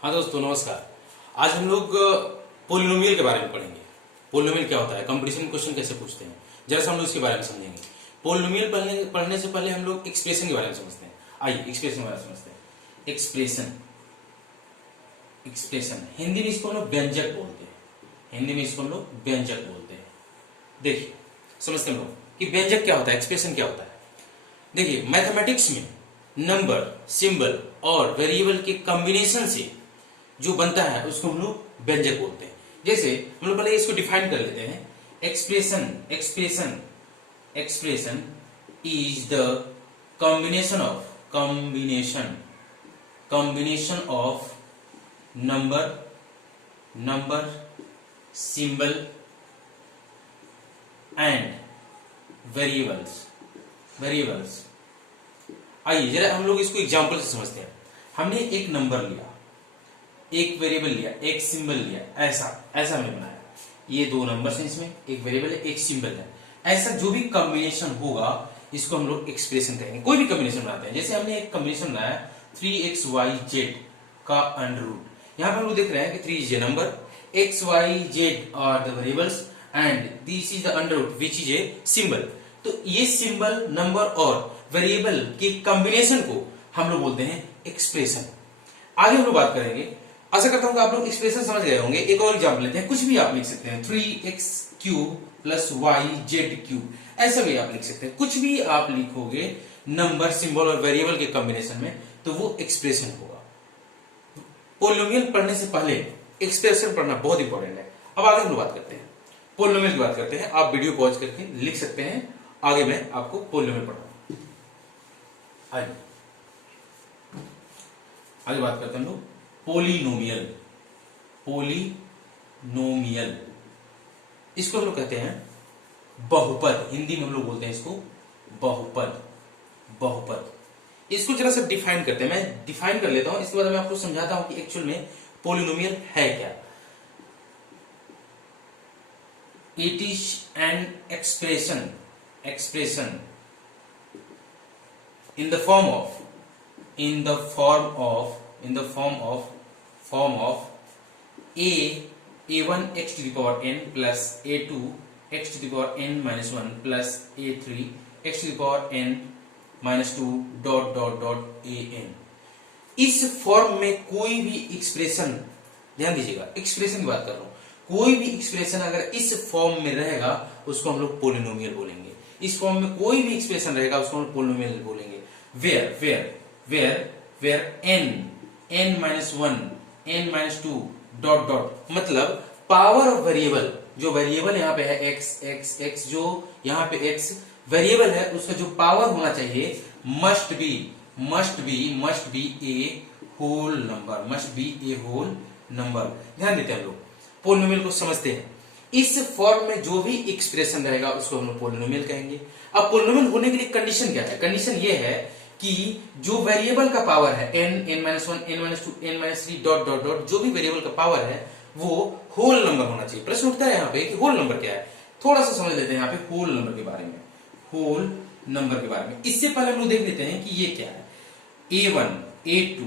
हाँ दोस्तों नमस्कार। आज हम लोग पोलिनोमियल के बारे में पढ़ेंगे। पोलिनोमियल क्या होता है, कंपटीशन क्वेश्चन कैसे पूछते हैं, जरा सा हम लोग इसके बारे में समझेंगे। पोलिनोमियल पढ़ने से पहले हम लोग एक्सप्रेशन के बारे में समझते हैं। आइए एक्सप्रेशन के बारे में समझते हैं। एक्सप्रेशन एक्सप्रेशन हिंदी में इसको हम लोग व्यंजक बोलते हैं। हिंदी में इसको हम लोग व्यंजक बोलते हैं। देखिए समझते हैं हम लोग कि व्यंजक क्या होता है, एक्सप्रेशन क्या होता है। देखिए मैथमेटिक्स में नंबर, सिंबल और वेरिएबल के कॉम्बिनेशन से जो बनता है उसको हम लोग व्यंजक बोलते हैं। जैसे हम लोग पहले इसको डिफाइन कर लेते हैं। Expression expression expression is the combination of number symbol and variables. आइए जरा हम लोग इसको एग्जांपल से समझते हैं। हमने एक नंबर लिया, एक वेरिएबल लिया, एक सिंबल लिया, ऐसा हमने बनाया। ये दो नंबर्स हैं, इसमें एक वेरिएबल है, एक सिंबल है। ऐसा जो भी कॉम्बिनेशन होगा इसको हम लोग एक्सप्रेशन कहेंगे। कोई भी कॉम्बिनेशन बनाते हैं, जैसे हमने एक कॉम्बिनेशन बनाया 3xyz का अंडर रूट। यहां पर हम लोग देख रहे हैं कि 3 is a number, xyz are the variables and this is the under root which is a symbol. तो ये सिंबल, नंबर और वेरिएबल के कॉम्बिनेशन को हम लोग बोलते हैं एक्सप्रेशन। आगे हम लोग बात करेंगे। आशा करता हूं कि आप लोग एक्सप्रेशन समझ गए होंगे। एक और एग्जांपल लेते हैं। कुछ भी आप लिख सकते हैं, 3x³ + yz³, ऐसा भी आप लिख सकते हैं। कुछ भी आप लिखोगे नंबर, सिंबल और वेरिएबल के कॉम्बिनेशन में तो वो एक्सप्रेशन होगा। पोलिनोमियल पढ़ने से पहले एक्सप्रेशन पढ़ना बहुत इंपॉर्टेंट है। अब आगे हम लोग बात करते हैं, पोलिनोमियल की बात करते हैं। आप वीडियो पॉज करके लिख सकते हैं, आगे मैं आपको पोलिनोमियल पढ़ाऊंगा। आगे बात करते हैं हम लोग पोलिनोमियल। इसको हम लोग कहते हैं बहुपद। हिंदी में हम लोग बोलते हैं इसको बहुपद। इसको जरा सा डिफाइन करते हैं। मैं डिफाइन कर लेता हूं, इसके बाद मैं आपको समझाता हूं कि एक्चुअल में पोलिनोमियल है क्या। It is an expression in the form of a1 x to the power n plus a2 x to the power n minus 1 plus a3 x to the power n minus 2 an। इस form में कोई भी expression, ध्यान दीजिएगा expression की बात कर रहा हूं, कोई भी एक्सप्रेशन अगर इस फॉर्म में रहेगा उसको हम लोग पोलिनोमियल बोलेंगे। इस फॉर्म में कोई भी एक्सप्रेशन रहेगा उसको हम लोग पोलिनोमियल बोलेंगे। where n minus 1 n minus 2 मतलब पावर ऑफ वेरिएबल, जो वेरिएबल यहाँ पे है x, जो यहाँ पे x वेरिएबल है उसका जो पावर होना चाहिए must be a whole number. ध्यान देते हैं हम लोग, पोलिनोमियल को समझते हैं। इस फॉर्म में जो भी एक्सप्रेशन रहेगा उसको हम लोग पोलिनोमियल कहेंगे। अब पोलिनोमियल होने के लिए कंडीशन क्या है? कंडीशन ये है कि जो वेरिएबल का पावर है n-1 n-2 n-3 जो भी वेरिएबल का पावर है वो होल नंबर होना चाहिए। प्रश्न उठता है यहाँ पे कि होल नंबर क्या है। थोड़ा सा समझ लेते हैं यहाँ पे होल नंबर के बारे में। इससे पहले हम लोग देख लेते हैं कि ये क्या है। a1 a2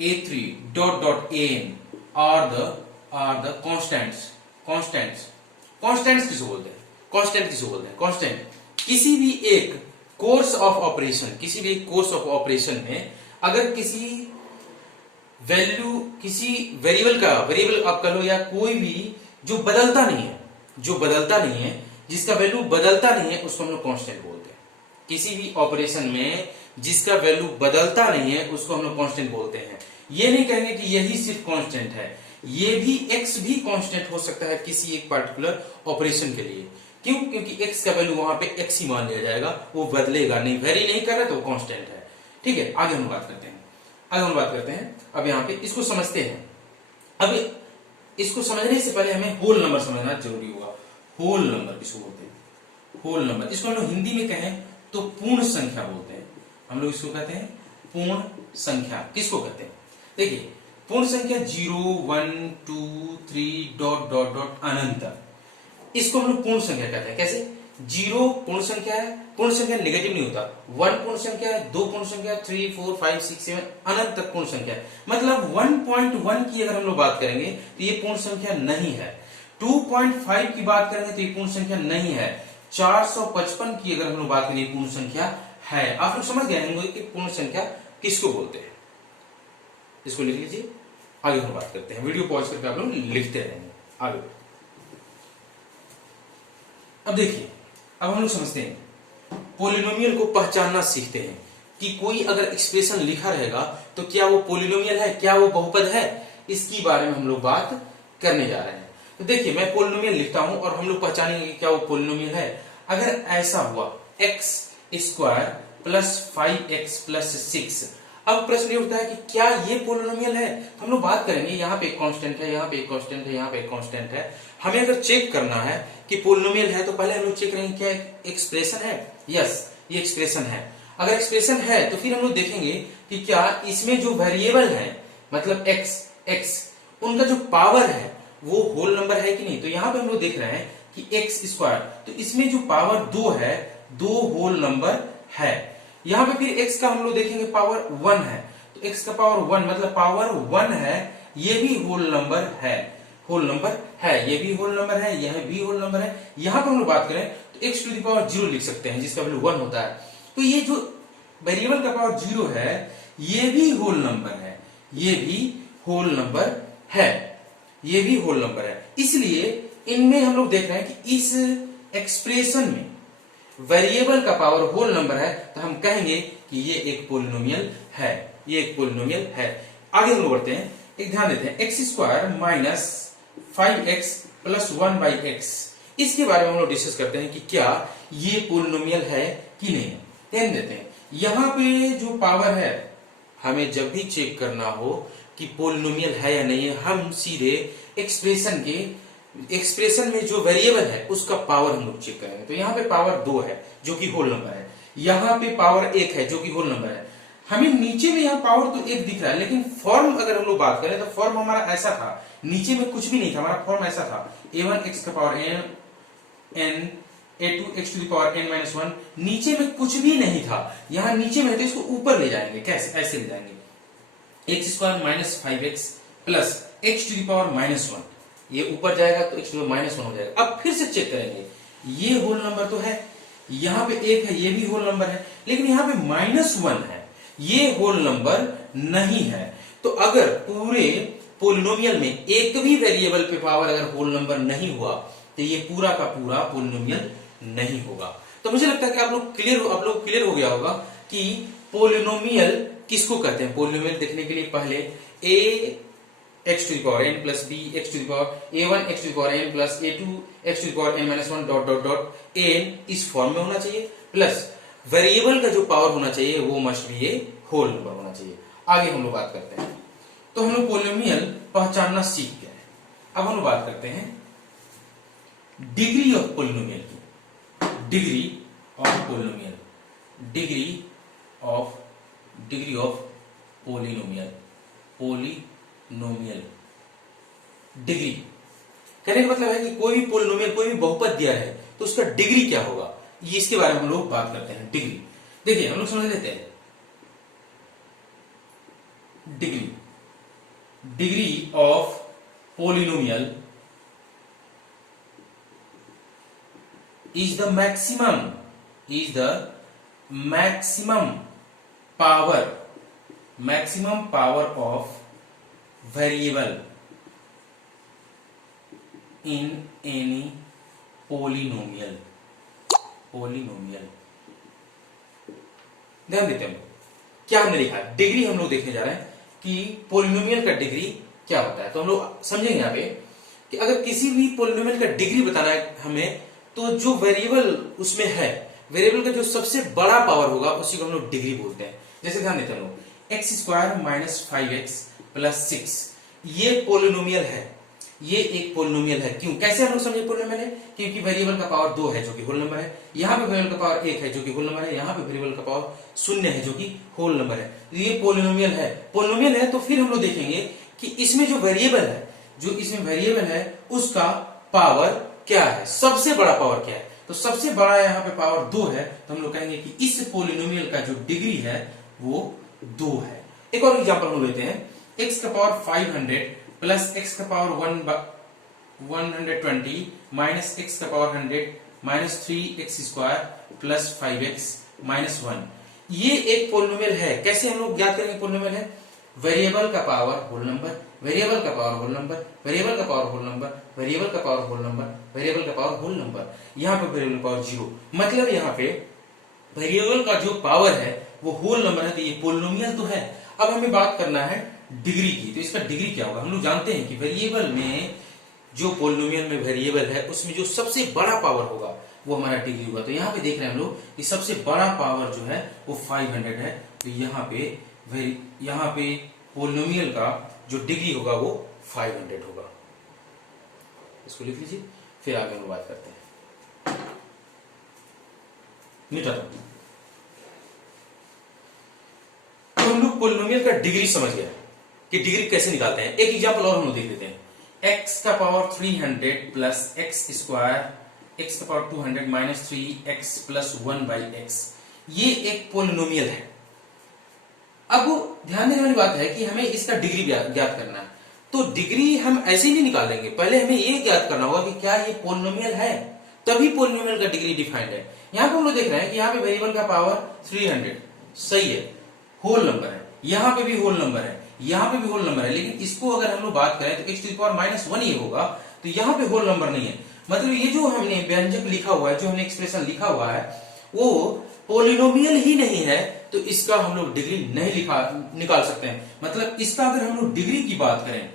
a3 an are the constants किसको बोलते हैं? कांस्टेंट किसी भी एक कोर्स ऑफ ऑपरेशन में अगर किसी वेरिएबल आप कह लो या कोई भी जो बदलता नहीं है, जिसका वैल्यू बदलता नहीं है उसको हम लोग कांस्टेंट बोलते हैं। किसी भी ऑपरेशन में जिसका वैल्यू बदलता नहीं है उसको हम लोग कांस्टेंट बोलते हैं। ये नहीं कहेंगे कि यही सिर्फ कांस्टेंट है, ये भी x भी कांस्टेंट हो सकता है किसी एक पार्टिकुलर ऑपरेशन के लिए। क्यों? क्योंकि x का वैल्यू वहां पे x ही मान लिया जाएगा, वो बदलेगा नहीं, वेरी नहीं कर रहा तो वो कांस्टेंट है। ठीक है, आगे हम बात करते हैं। अब यहाँ पे इसको समझते हैं। अब इसको समझने से पहले हमें होल नंबर समझना जरूरी होगा। होल नंबर किसको बोलते हैं? होल नंबर, इसको हम लोग हिंदी में कहें तो पूर्ण संख्या बोलते हैं। हम लोग इसको कहते हैं पूर्ण संख्या। किसको कहते हैं? देखिए पूर्ण संख्या 0 1 2 3 अनंत, इसको हम लोग पूर्ण संख्या कहते हैं। कैसे? जीरो पूर्ण संख्या है, पूर्ण संख्या नेगेटिव नहीं होता, 1 पूर्ण संख्या है, 2 पूर्ण संख्या, 3 4 5 6 7 अनंत तक पूर्ण संख्या है। मतलब 1.1 की अगर हम लोग बात करेंगे तो ये पूर्ण संख्या नहीं है। 2.5 की बात करेंगे तो ये पूर्ण संख्या नहीं है। 455 की अगर हम लोग बात करें पूर्ण संख्या है। आप लोग समझ गए होंगे कि पूर्ण संख्या किसको बोलते हैं। इसको लिख लीजिए, आगे हम बात करते हैं। वीडियो पॉज करके आप लोग लिखते रहेंगे आगे। अब देखिए, अब हम लोग समझते हैं, पोलिनोमियल को पहचानना सीखते हैं कि कोई अगर एक्सप्रेशन लिखा रहेगा तो क्या वो पोलिनोमियल है, क्या वो बहुपद है, इसकी बारे में हम लोग बात करने जा रहे हैं। तो देखिए, मैं पोलिनोमियल लिखता हूं और हम लोग पहचानेंगे कि क्या वो पोलिनोमियल है। अगर ऐसा हुआ x square plus 5x plus 6, अब प्रश्न ये उठता है कि क्या ये पोलिनोमियल है। तो हम लोग बात करेंगे, यहाँ पे एक कांस्टेंट है, यहाँ पे एक कांस्टेंट है, यहाँ पे एक कांस्टेंट है। हमें अगर चेक करना है कि पोलिनोमियल है तो पहले हम लोग चेक करेंगे क्या एक्सप्रेशन है। यस, ये एक्सप्रेशन है। अगर एक्सप्रेशन है तो फिर हम लोग देखेंगे कि क्या इसमें जो वेरिएबल है, मतलब x उनका जो पावर है वो होल नंबर है कि नहीं। तो यहाँ पे हम लोग देख रहे हैं कि एक्स स्क्वायर, तो इसमें जो पावर 2 है, 2 होल नंबर है। यहाँ पे फिर x का हम लोग देखेंगे पावर 1 है, तो x का पावर 1 मतलब पावर 1 है, ये भी होल नंबर है, होल नंबर है, ये भी होल नंबर है, यह भी होल नंबर है। यहाँ पर हम लोग बात करें तो x टू द पावर 0 लिख सकते हैं, जिसका वैल्यू 1 होता है। तो ये जो वेरिएबल का पावर 0 है, ये भी होल नंबर है, ये भी होल नंबर है, ये भी होल नंबर है। इसलिए इनमें हम लोग देख रहे हैं कि इस एक्सप्रेशन में वेरिएबल का पावर होल नंबर है, तो हम कहेंगे कि ये एक पोलिनोमियल है, ये एक पोलिनोमियल है। आगे हम लोग बढ़ते हैं, एक ध्यान देते हैं, x square minus 5x plus 1/x, इसके बारे में हम लोग डिस्कस करते हैं कि क्या ये पोलिनोमियल है कि नहीं। ध्यान देते हैं, यहां पे जो पावर है, हमें जब भी चेक करना हो कि पोलिनोमियल है या नहीं है, हम सीधे एक्सप्रेशन में जो वेरिएबल है उसका पावर हम लोग चेक करेंगे। तो यहाँ पे पावर 2 है जो कि होल नंबर है, यहाँ पे पावर 1 है जो कि होल नंबर है। हमें नीचे में यहाँ पावर तो 1 दिख रहा है, लेकिन फॉर्म अगर हम लोग बात करें तो फॉर्म हमारा ऐसा था, नीचे में कुछ भी नहीं था, हमारा फॉर्म ऐसा था, a1x का power n, a2x to the power n-1, नीचे में कुछ भी नहीं था। यहाँ नीचे में है तो इसको ऊपर ले जाएंगे, कैसे, ऐसे ले जाएंगे, x square minus 5x plus x to the power -1, ये ऊपर जाएगा तो x टू द पावर -1 हो जाएगा। अब फिर से चेक करेंगे, ये होल नंबर तो है, यहाँ पे 1 है, ये भी होल नंबर है, लेकिन यहाँ पे -1 है, ये होल नंबर नहीं है। तो अगर पूरे पोलिनोमियल में एक भी वेरिएबल पे पावर अगर होल नंबर नहीं हुआ तो ये पूरा का पूरा पोलिनोमियल नहीं होगा। तो मुझे लगता है कि आप लोग क्लियर हो गया होगा कि पोलिनोमियल किसको कहते हैं। पोलिनोमियल देखने के लिए पहले a x to the power n plus b x to the power a1 x to the power n plus a2 x to the power n-1 dot dot dot an इस form में होना चाहिए, plus variable का जो power होना चाहिए वो must be a whole number होना चाहिए। आगे हम लोग बात करते हैं, तो हम लोग पोलिनोमियल पहचानना सीख गए। अब हम लोग बात करते हैं डिग्री ऑफ पोलिनोमियल की। Degree of polynomial, degree of polynomial, polynomial degree कहने का मतलब है कि कोई भी पोलिनोमियल, कोई भी बहुपद दिया है तो उसका डिग्री क्या होगा, ये इसके बारे में हम लोग बात करते हैं। डिग्री देखिए, हम लोग समझ लेते हैं, degree of polynomial is the maximum power of variable in any polynomial। ध्यान देते हैं, क्या हमने लिखा है, डिग्री हम लोग देखने जा रहे हैं कि पोलिनोमियल का डिग्री क्या होता है। तो हम लोग समझेंगे यहाँ पे कि अगर किसी भी पोलिनोमियल का डिग्री बताना है हमें, तो जो वेरिएबल उसमें है, वेरिएबल का जो सबसे बड़ा पावर होगा उसी को हम लोग डिग्री बोलते हैं। जैसे ध्यान देते हैं हम लोग, x square minus 5x plus 6, ये पोलिनोमियल है, ये एक पोलिनोमियल है। क्यों, कैसे हम लोग समझे पोलिनोमियल है, क्योंकि वेरिएबल का पावर 2 है जो कि होल नंबर है, यहाँ पे वेरिएबल का पावर 1 है जो कि होल नंबर है, यहाँ पे वेरिएबल का पावर 0 है जो कि होल नंबर है। तो ये पोलिनोमियल है। पोलिनोमियल है तो फिर हम लोग देखेंगे कि इसमें जो वेरिएबल है, उसका पावर क्या है, सबसे बड़ा पावर क्या है। तो सबसे बड़ा यहाँ पे पावर 2 है, तो हम लोग कहेंगे कि इस पोलिनोमियल का जो डिग्री है वो 2 है। एक और एग्जांपल हम लेते हैं, x का पावर 500 प्लस x का पावर 120 माइनस x का power 100 minus 3x square plus 5x minus 1। ये एक पोलिनोमियल है। कैसे हम लोग ज्ञात करेंगे पोलिनोमियल है? वेरिएबल का पावर होल नंबर, वेरिएबल का पावर होल नंबर, वेरिएबल का पावर होल नंबर, वेरिएबल का पावर होल नंबर, वेरिएबल का पावर होल नंबर। यहाँ पे वेरिएबल पावर 0, मतलब यहाँ पे वेरिएबल का जो पावर है वो होल नंबर है, तो ये पोलिनोमियल तो है। अब हमें बात करना है डिग्री की, तो इसका डिग्री क्या होगा? हम लोग जानते हैं कि वेरिएबल में जो पोलिनोमियल में वेरिएबल है उसमें जो सबसे बड़ा पावर होगा वो हमारा डिग्री होगा। तो यहाँ पे देख रहे हैं हम लोग कि सबसे बड़ा पावर जो है वो 500 है, तो यहाँ पे पोलिनोमियल का जो डिग्री होगा वो 500 होगा। इसको लिख लीजिए, फिर आगे हम बात करते हैं। मिटा दो। तो हम लोग पोलिनोमियल का डिग्री समझ गए कि डिग्री कैसे निकालते हैं। एक एग्जांपल और हम लोग देख लेते हैं। x का power 300 plus x square, x का power 200 minus 3x plus 1/x, ये एक पोलिनोमियल है। अब ध्यान देने वाली बात है कि हमें इसका डिग्री ज्ञात करना है। तो डिग्री हम ऐसे ही नहीं निकालेंगे, पहले हमें ये ज्ञात करना होगा कि क्या ये पोलिनोमियल है, तभी पोलिनोमियल का डिग्री डिफाइंड है। यहां पे हम लोग देख रहे हैं कि यहाँ पे वेरिएबल का पावर 300 सही है, होल नंबर है, यहाँ पे भी होल नंबर है, यहाँ पे भी होल नंबर है, लेकिन इसको अगर हम लोग बात करें तो x टू द पावर -1 ये होगा, तो यहाँ पे होल नंबर नहीं है। मतलब ये जो हमने व्यंजक लिखा हुआ है, जो हमने एक्सप्रेशन लिखा हुआ है वो पोलिनोमियल ही नहीं है, तो इसका हम लोग डिग्री नहीं निकाल सकते हैं। मतलब इसका अगर हम लोग डिग्री की बात करें,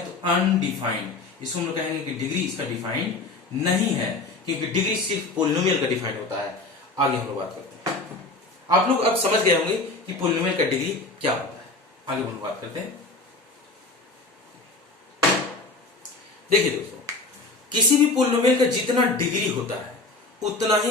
तो अनडिफाइंड, इसको हम लोग कहेंगे कि डिग्री इसका डिफाइंड नहीं है, क्योंकि डिग्री सिर्फ पोलिनोमियल का डिफाइंड होता है। आगे हम लोग बात करते हैं। आप लोग अब समझ गए होंगे कि पोलिनोमियल का डिग्री क्या होता है। आगे हम लोग बात करते हैं। देखिए दोस्तों, किसी भी पोलिनोमियल का जितना डिग्री होता है उतना ही